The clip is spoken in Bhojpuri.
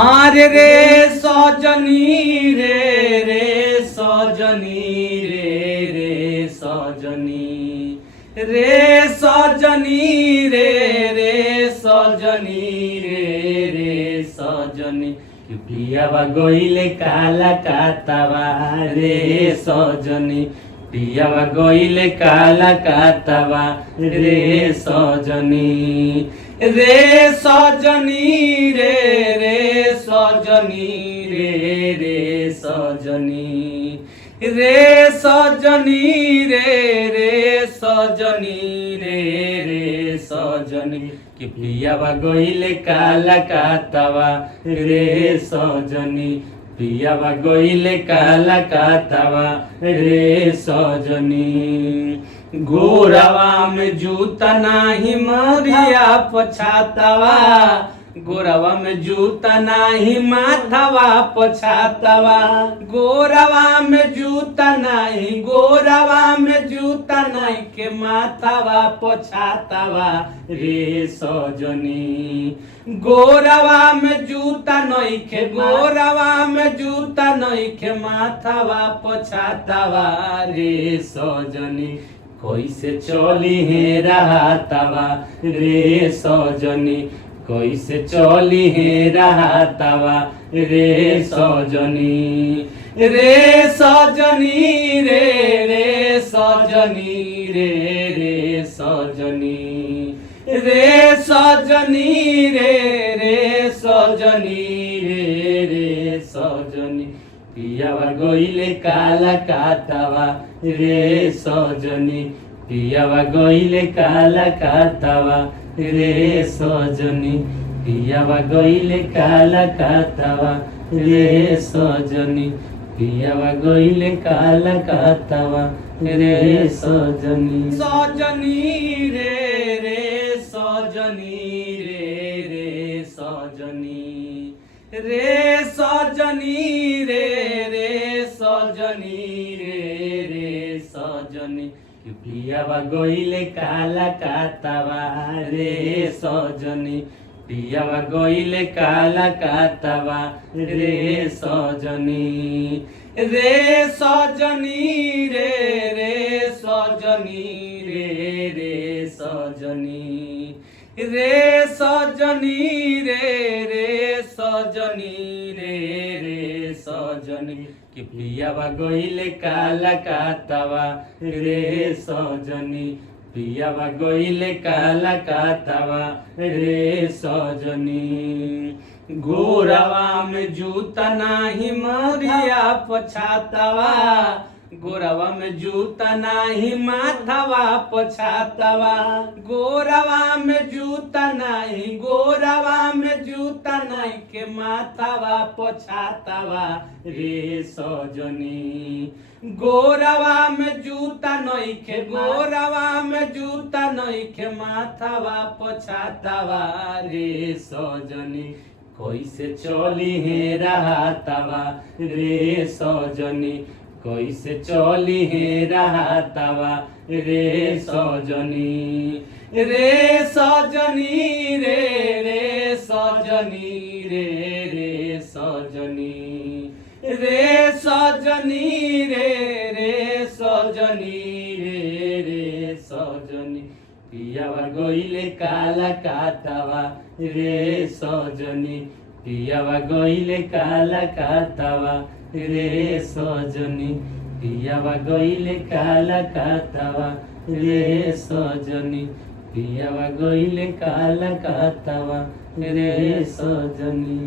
आरे रे सजनी रे सजनी रे सजनी रे सजनी रे सजनी रे सजनी पियावा गइले काला कातावा रे सजनी पियावा गइले काला कातावा रे सजनी रे सजनी रे सजनी रे सजनी रे सजनी रे सजनी रे सजनी कि पियावा गइले काला कातावा रे सजनी पियावा गइले काला कातावा रे सजनी गोरावा में जूता नाही मरिया पछातावा गोरावा में जूता नाही माथावा पछातावा गोरावा में जूता नाही गोरावा में जूता नाही के माथावा पछातावा रे सजनी गोरावा में जूता नहीं के गोरावा में जूता नहीं के माथावा पछातावा रे सजनी कैसे चली है रहतावा रे सजनी कैसे चली है रहतावा रे सजनी रे सजनी रे सजनी रे सजनी रे सजनी रे सजनी रे सजनी पियावा गइले काला कातावा रे सजनी पियावा गइले काला कातावा रे सजनी पियावा गइले काला कातावा रे सजनी पियावा गइले काला कातावा रे सजनी सजनी रे सजनी रे सजनी रे सजनी रे सजनी रे सजनी पियावा गइले काला कातावा रे सजनी पियावा गइले काला कातावा रे सजनी रे सजनी रे सजनी रे सजनी रे सजनी रे सजनी रे सजनी कि पियावा गइले काला कातावा रे सजनी पियावा गइले काला कातावा रे सजनी गोरावा में जूता नाही मरिया पछातावा गोरावा में जूता नाही माथावा पछातावा गोरावा में जूता नाही गोरावा में जूता नाही के माथावा पछातावा रे सजनी गोरावा में जूता नहीं के गोरावा में जूता नहीं के माथावा पछातावा रे सजनी कैसे चली है रहतावा रे सजनी कैसे चली है रहतावा रे सजनी रे सजनी रे सजनी रे सजनी रे सजनी रे सजनी रे सजनी पियावा गइले काला कातावा रे सजनी पियावा गइले काला कातावा रे सजनी पियावा गइले काला कातावा रे सजनी पियावा गइले काला कातावा रे सजनी।